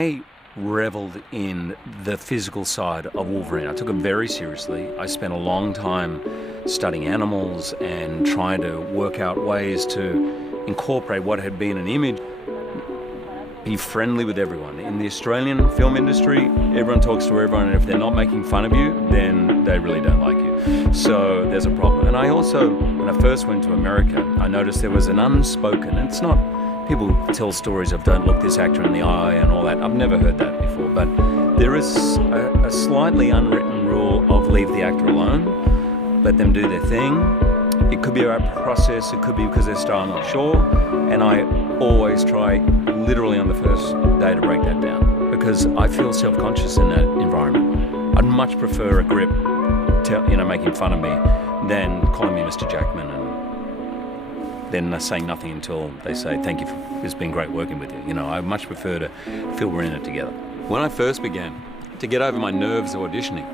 I reveled in the physical side of Wolverine. I took it very seriously. I spent a long time studying animals and trying to work out ways to incorporate what had been an image. Be friendly with everyone. In the Australian film industry, everyone talks to everyone, and if they're not making fun of you, then they really don't like you. So there's a problem. And I also, when I first went to America, I noticed there was an unspoken, and it's not, people tell stories of don't look this actor in the eye and all that. I've never heard that before, but there is a slightly unwritten rule of leave the actor alone, let them do their thing. It could be about process, it could be because they're still, I'm not sure, and I always try literally on the first day to break that down because I feel self-conscious in that environment. I'd much prefer a grip, making fun of me than calling me Mr. Jackman and then saying nothing until they say, thank you, it's been great working with you. I much prefer to feel we're in it together. When I first began to get over my nerves of auditioning,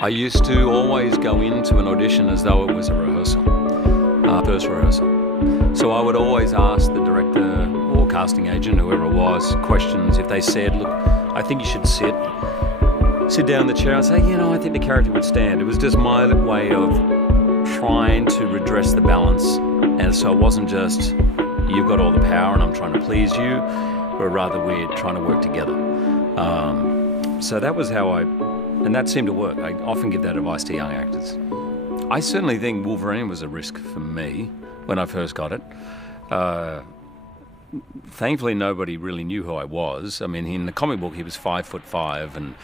I used to always go into an audition as though it was a rehearsal, first rehearsal. So I would always ask the director or casting agent, whoever it was, questions. If they said, look, I think you should sit down in the chair, I'd say, I think the character would stand. It was just my way of trying to redress the balance. And so it wasn't just, you've got all the power and I'm trying to please you, but rather we're trying to work together. So that was how and that seemed to work. I often give that advice to young actors. I certainly think Wolverine was a risk for me when I first got it. Thankfully, nobody really knew who I was. I mean, in the comic book, he was 5'5" and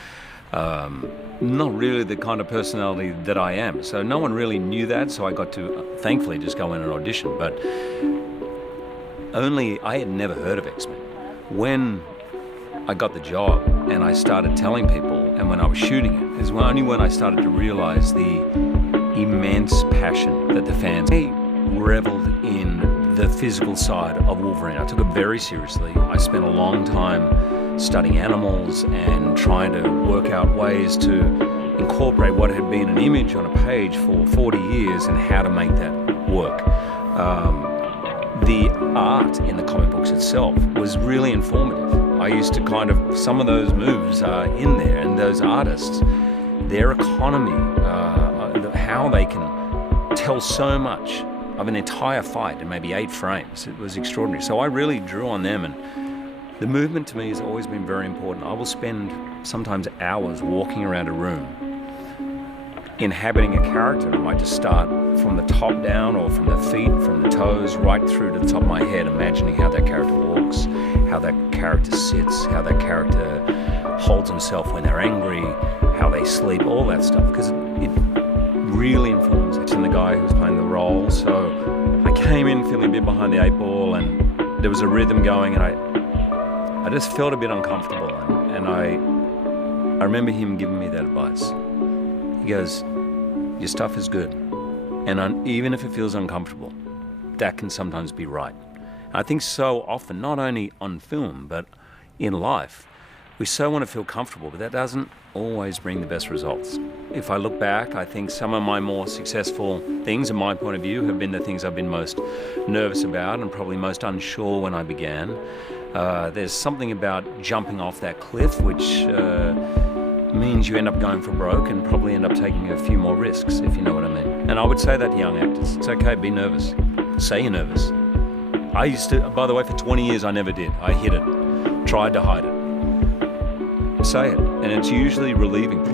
not really the kind of personality that I am. So no one really knew that, so I got to, thankfully, just go in and audition. But I had never heard of X-Men. When I got the job and I started telling people, and when I was shooting it, is only when I started to realize the immense passion that the fans reveled in the physical side of Wolverine. I took it very seriously. I spent a long time studying animals and trying to work out ways to incorporate what had been an image on a page for 40 years and how to make that work. The art in the comic books itself was really informative. I used to some of those moves are in there, and those artists, their economy, how they can tell so much of an entire fight in maybe 8 frames. It was extraordinary. So I really drew on them, and the movement to me has always been very important. I will spend sometimes hours walking around a room inhabiting a character. I might just start from the top down or from the feet, from the toes, right through to the top of my head, imagining how that character walks, how that character sits, how that character holds himself when they're angry, how they sleep, all that stuff, because it really informs it. And the guy who was playing the role, so I came in feeling a bit behind the 8 ball, and there was a rhythm going, and I just felt a bit uncomfortable, and I remember him giving me that advice. He goes, your stuff is good, and even if it feels uncomfortable, that can sometimes be right. And I think so often, not only on film, but in life, we so want to feel comfortable, but that doesn't always bring the best results. If I look back, I think some of my more successful things, in my point of view, have been the things I've been most nervous about and probably most unsure when I began. There's something about jumping off that cliff, which means you end up going for broke and probably end up taking a few more risks, if you know what I mean. And I would say that to young actors. It's okay, be nervous. Say you're nervous. I used to, by the way, for 20 years I never did. I hid it, tried to hide it. Say it, and it's usually relieving.